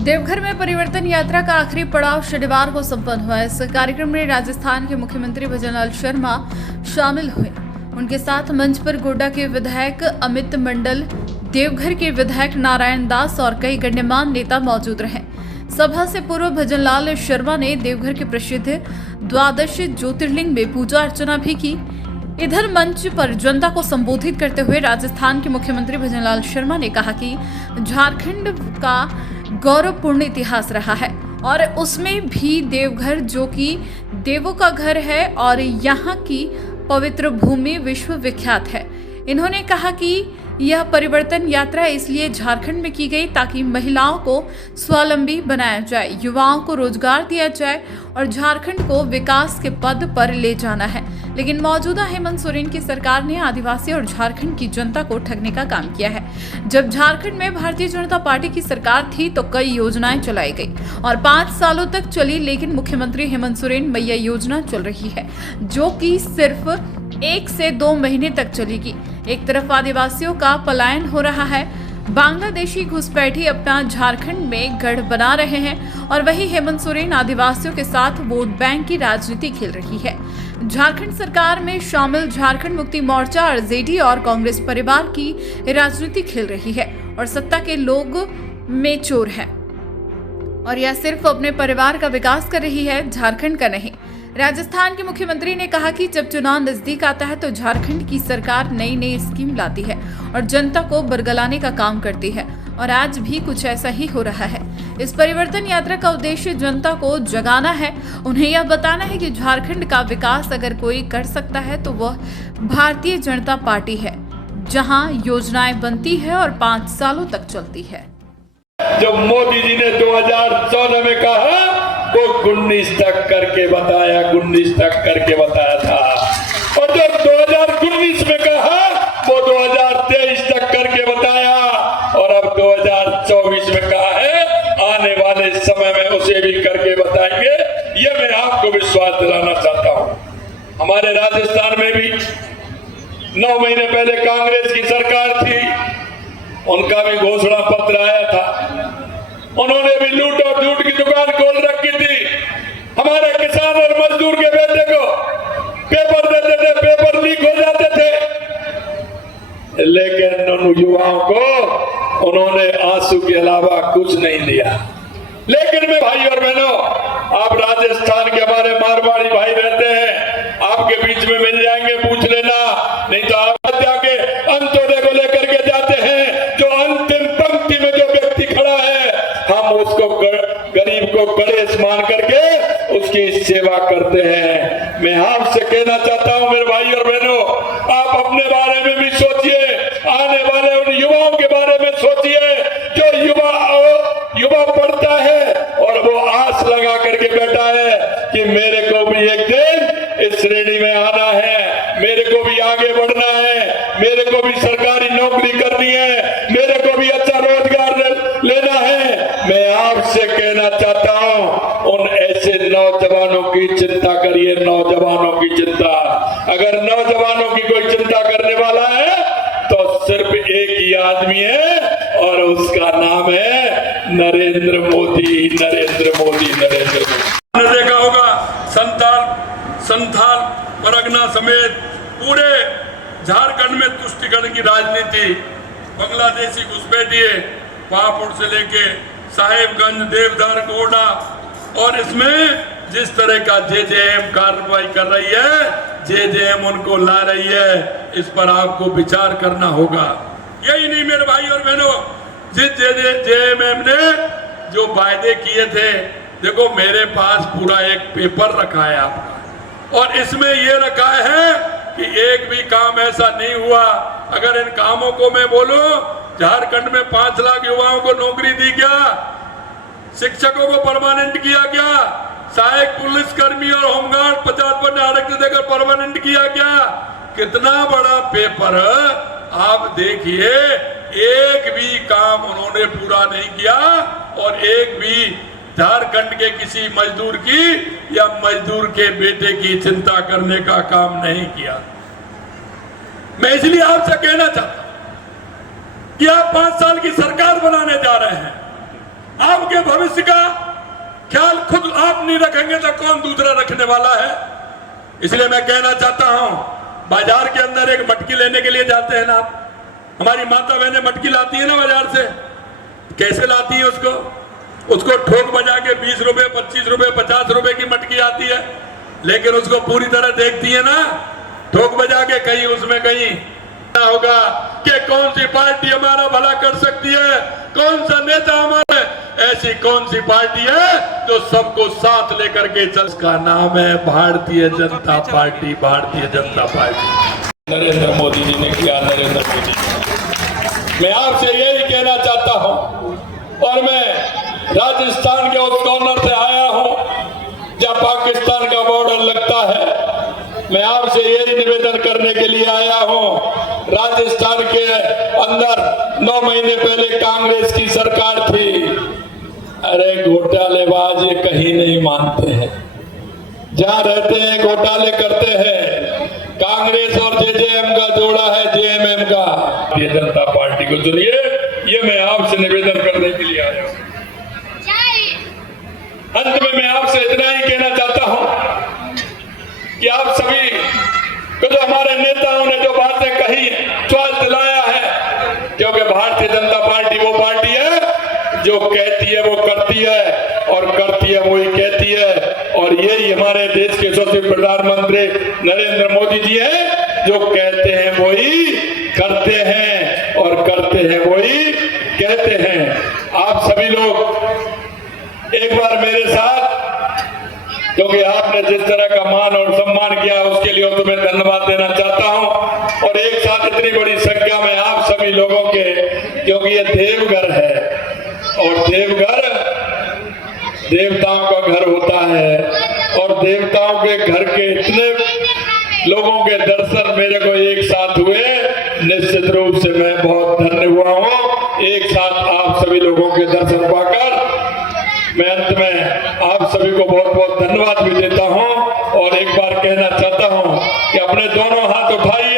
देवघर में परिवर्तन यात्रा का आखिरी पड़ाव शनिवार को संपन्न हुआ। इस कार्यक्रम में राजस्थान के मुख्यमंत्री भजनलाल शर्मा शामिल हुए। उनके साथ मंच पर गोड्डा के विधायक अमित मंडल, देवघर के विधायक नारायण दास और कई गण्यमान्य नेता मौजूद रहे। सभा से पूर्व भजनलाल शर्मा ने देवघर के प्रसिद्ध द्वादश ज्योतिर्लिंग में पूजा अर्चना भी की। इधर मंच पर जनता को संबोधित करते हुए राजस्थान के मुख्यमंत्री भजनलाल शर्मा ने कहा कि झारखंड का गौरवपूर्ण इतिहास रहा है और उसमें भी देवघर, जो कि देवों का घर है और यहाँ की पवित्र भूमि विश्व विख्यात है। इन्होंने कहा कि यह परिवर्तन यात्रा इसलिए झारखंड में की गई ताकि महिलाओं को स्वावलंबी बनाया जाए, युवाओं को रोजगार दिया जाए और झारखंड को विकास के पद पर ले जाना है। लेकिन मौजूदा हेमंत सोरेन की सरकार ने आदिवासी और झारखंड की जनता को ठगने का काम किया है। जब झारखंड में भारतीय जनता पार्टी की सरकार थी तो कई योजनाएं चलाई गई और 5 सालों तक चली, लेकिन मुख्यमंत्री हेमंत सोरेन मैया योजना चल रही है जो कि सिर्फ 1 से 2 महीने तक चलेगी। एक तरफ आदिवासियों का पलायन हो रहा है, बांग्लादेशी घुसपैठी अपना झारखंड में गढ़ बना रहे हैं और वही हेमंत सोरेन आदिवासियों के साथ वोट बैंक की राजनीति खेल रही है। झारखंड सरकार में शामिल झारखंड मुक्ति मोर्चा आरजेडी और कांग्रेस परिवार की राजनीति खेल रही है और सत्ता के लोग में चोर है और यह सिर्फ अपने परिवार का विकास कर रही है, झारखंड का नहीं। राजस्थान के मुख्यमंत्री ने कहा कि जब चुनाव नजदीक आता है तो झारखंड की सरकार नई नई स्कीम लाती है और जनता को बरगलाने का काम करती है और आज भी कुछ ऐसा ही हो रहा है। इस परिवर्तन यात्रा का उद्देश्य जनता को जगाना है, उन्हें यह बताना है कि झारखंड का विकास अगर कोई कर सकता है तो वह भारतीय जनता पार्टी है, जहां योजनाएं बनती है और 5 सालों तक चलती है। जब मोदी जी ने 2014 में कहा वो 19 तक करके बताया, 19 तक करके बताया था, और जब 2019 में कहा वो 2023 तक करके बताया और अब 2024 में कहा है आने वाले समय में उसे भी करके बताएंगे। ये मैं आपको विश्वास दिलाना चाहता हूँ। हमारे राजस्थान में भी 9 महीने पहले कांग्रेस की सरकार थी, उनका भी घोषणा पत्र आया था। उन्होंने भी लूट और झूठ की दुकान खोल रखी थी। हमारे किसान और मजदूर के बेटे को पेपर देते थे, पेपर लीक हो जाते थे, लेकिन उन युवाओं को उन्होंने आंसू के अलावा कुछ नहीं दिया। लेकिन मैं भाई और बहनों, आप राजस्थान के हमारे मारवाड़ी भाई रहते हैं, आपके बीच में मिल जाएंगे, पूछ लेना, नहीं तो आप जाके अंत्योदय को लेकर के जाते हैं, जो अंतिम पंक्ति में जो व्यक्ति खड़ा है, हम उसको गरीब को गणेश मान करके उसकी सेवा करते हैं। मैं आपसे कहना चाहता हूं मेरे भाई और बहनों, आप अपने बारे में भी सोचिए, आने वाले उन युवाओं के बारे में सोचिए जो युवा पढ़ता है और वो आस लगा करके बैठा है कि मेरे को भी एक दिन इस श्रेणी में आना है, मेरे को भी आगे बढ़ना है, मेरे को भी सरकारी नौकरी करनी है, मेरे को भी अच्छा रोजगार लेना है। मैं आपसे कहना चाहता हूं, उन ऐसे नौजवानों की चिंता करिए, नौजवानों की चिंता। अगर नौजवानों की कोई चिंता करने वाला है तो सिर्फ एक ही आदमी है और उसका नाम है नरेंद्र मोदी। नरेंद्र मोदी, नरेंद्र मोदी। देखा होगा संथाल परगना समेत पूरे झारखंड में तुष्टिकरण की राजनीति, बांग्लादेशी घुसपैठी, पापुड़ से लेके साहेबगंज, देवधर, गोड्डा, और इसमें जिस तरह का जेजेएम कार्रवाई कर रही है, जेजेएम उनको ला रही है, इस पर आपको विचार करना होगा। यही नहीं मेरे भाई और बहनों, जिस जेजेएम ने जो वायदे किए थे, देखो मेरे पास पूरा एक पेपर रखा है आपका, और इसमें ये रखा है कि एक भी काम ऐसा नहीं हुआ। अगर इन कामों को मैं बोलूं, झारखंड में 5 लाख युवाओं को नौकरी दी क्या, शिक्षकों को परमानेंट किया क्या, सहायक पुलिसकर्मी और होमगार्ड 50% आरक्षण देकर परमानेंट किया क्या, कितना बड़ा पेपर। आप देखिए, एक भी काम उन्होंने पूरा नहीं किया और एक भी झारखंड के किसी मजदूर की या मजदूर के बेटे की चिंता करने का काम नहीं किया। मैं इसलिए आपसे कहना चाहता हूं कि आप 5 साल की सरकार बनाने जा रहे हैं, आपके भविष्य का ख्याल खुद आप नहीं रखेंगे तो कौन दूसरा रखने वाला है। इसलिए मैं कहना चाहता हूं, बाजार के अंदर एक मटकी लेने के लिए जाते हैं ना आप, हमारी माता बहनें मटकी लाती है ना बाजार से, कैसे लाती है उसको ठोक बजा के 20 रुपए 25 रुपए 50 रुपए की मटकी आती है, लेकिन उसको पूरी तरह देखती है ना ठोक बजा के, कहीं उसमें कहीं होगा कि कौन सी पार्टी हमारा भला कर सकती है, कौन सा नेता हमारा, ऐसी कौन सी पार्टी है जो सबको साथ लेकर के चल। इसका नाम है भारतीय जनता पार्टी। भारतीय जनता पार्टी नरेंद्र मोदी जी ने किया। नरेंद्र मोदी, मैं आपसे यही कहना चाहता हूं, और मैं राजस्थान के उस कॉर्नर से आया हूं जहां पाकिस्तान का बॉर्डर लगता है। मैं आपसे यही निवेदन करने के लिए आया हूं, राजस्थान के अंदर 9 महीने पहले कांग्रेस की सरकार थी। अरे घोटालेबाज ये कहीं नहीं मानते हैं, जहां रहते हैं घोटाले करते हैं। कांग्रेस और जेजेएम का जोड़ा है, जेएमएम का। भारतीय जनता पार्टी को चुनिए, ये मैं आपसे निवेदन करने के लिए आया हूं। अंत में मैं आपसे इतना ही कहना चाहता हूं कि आप सभी को जो हमारे नेताओं ने जो बातें कही, विश्वास दिलाया है, क्योंकि भारतीय जनता पार्टी वो पार्टी है जो कहती है वो करती है, और करती है वही कहती है। और यही हमारे देश के यशस्वी प्रधानमंत्री नरेंद्र मोदी जी हैं, जो कहते हैं वही करते हैं, और करते हैं वही कहते हैं। आप सभी लोग एक बार मेरे साथ, क्योंकि आपने जिस तरह का मान और सम्मान किया उसके लिए तुम्हें धन्यवाद देना चाहता हूं, और एक साथ इतनी बड़ी संख्या में आप सभी लोगों के, क्योंकि ये देवघर है, और देवघर देवताओं का घर होता है, और देवताओं के घर के इतने लोगों के दर्शन मेरे को एक साथ हुए, निश्चित रूप से मैं बहुत धन्य हुआ हूं। एक साथ आप सभी लोगों के दर्शन पाकर मैं अंत में आप सभी को बहुत बहुत धन्यवाद भी देता हूं, और एक बार कहना चाहता हूं कि अपने दोनों हाथ उठाइए।